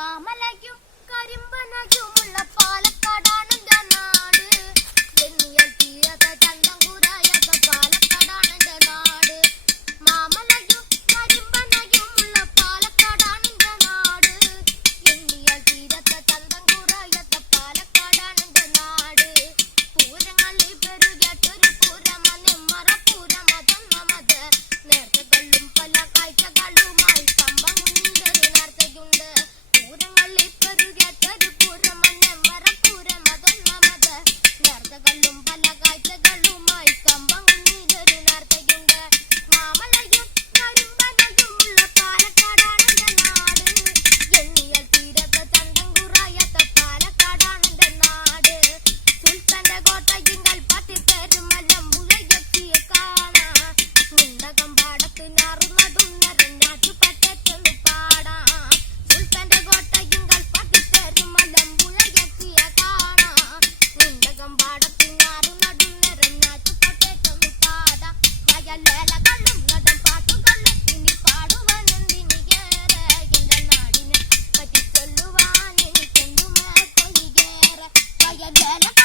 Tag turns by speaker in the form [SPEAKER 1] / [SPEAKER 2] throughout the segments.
[SPEAKER 1] મામા લાગ્યું.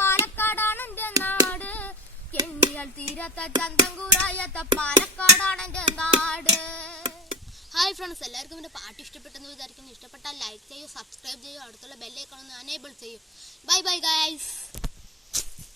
[SPEAKER 1] പാലക്കാടാണ് എന്റെ നാട്. എണ്ണിയാൽ തീരത്ത ചന്തം പാലക്കാടാണ് എന്റെ നാട്. ഹായ് ഫ്രണ്ട്സ് എല്ലാവർക്കും എന്റെ പാട്ട് ഇഷ്ടപ്പെട്ടെന്ന് വിചാരിക്കുന്നു. ഇഷ്ടപ്പെട്ടാൽ ലൈക്ക് ചെയ്യൂ സബ്സ്ക്രൈബ് ചെയ്യൂ അടുത്തുള്ള ബെല്ലൈക്കണമെന്ന് അനേബിൾ ചെയ്യൂ. Bye bye guys